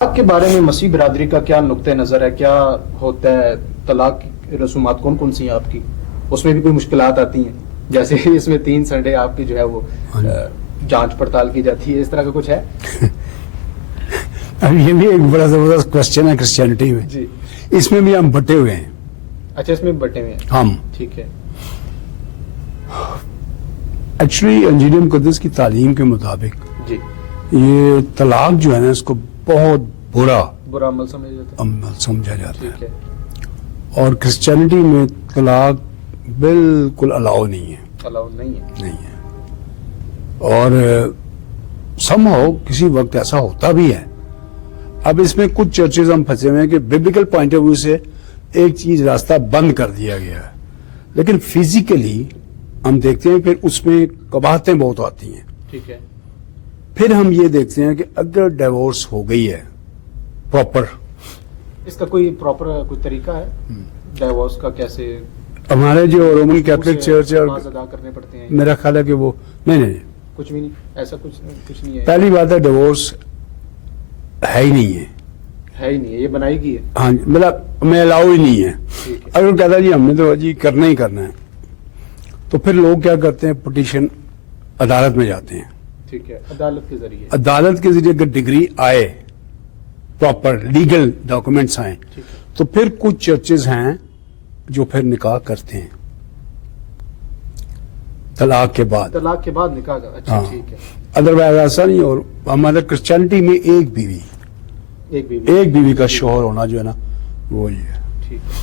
طلاق کے بارے میں مسیح برادری کا کیا نقطۂ نظر ہے؟ کیا ہوتا ہے؟ طلاق کی رسومات کون کون سی ہیں آپ کی؟ اس میں بھی کوئی مشکلات آتی ہیں؟ جیسے اس میں 3 سنڈے آپ کی جو ہے وہ جانچ پڑتال کی جاتی ہے، اس طرح کا کچھ ہے؟ اب یہ بھی ایک بڑا زبردست کوشچن ہے کرسچینٹی میں جی، اس میں بھی ہم بٹے ہوئے ہیں. اچھا، اس میں بٹے ہوئے ہیں. ہم ٹھیک ہے. ایکچولی انجیل مقدس کی تعلیم کے مطابق جی، یہ طلاق جو ہے نا اس کو بہت برا برا عمل سمجھ جاتا ہے. عمل سمجھا جاتا ہے ٹھیک ہے. اور کرسچینٹی میں طلاق بالکل الاؤ نہیں ہے. الاؤ نہیں ہے. نہیں ہے. اور سم ہو کسی وقت ایسا ہوتا بھی ہے. اب اس میں کچھ چرچز ہم پھنسے ہوئے ہیں کہ بیبلیکل پوائنٹ آف ویو سے ایک چیز راستہ بند کر دیا گیا ہے، لیکن فزیکلی ہم دیکھتے ہیں پھر اس میں قباحتیں بہت آتی ہیں. ٹھیک ہے. پھر ہم یہ دیکھتے ہیں کہ اگر ڈیورس ہو گئی ہے پراپر، اس کا کوئی پراپر کوئی طریقہ ہے ڈائیورس کا؟ کیسے ہمارے جو رومن کیتھولک چرچ ہے اور نماز ادا کرنے پڑتے ہیں؟ میرا خیال ہے کہ وہ نہیں کچھ بھی نہیں، ایسا کچھ نہیں ہے. پہلی بات ہے ڈیورس ہے ہی نہیں ہے. ہے ہی نہیں ہے، یہ بنائی گئی ہے. ہاں جی، مطلب میں الاؤ ہی نہیں ہے. ٹھیک ہے. اگر کہتا جی ہم نے تو جی کرنا ہی کرنا ہے، تو پھر لوگ کیا کرتے ہیں پٹیشن عدالت میں جاتے ہیں. ٹھیک ہے. عدالت کے ذریعے. عدالت کے ذریعے اگر ڈگری آئے، پراپر لیگل ڈاکومنٹس آئیں، ٹھیک ہے. تو پھر کچھ چرچز ہیں جو پھر نکاح کرتے ہیں طلاق کے بعد. طلاق کے بعد نکاح کا. اچھا. ہاں. ٹھیک ہے. ادروائز ایسا نہیں. اور ہمارے کرسچینٹی میں ایک بیوی ایک بیوی کا شوہر ہونا جو ہے نا وہ یہ ہے. ٹھیک ہے.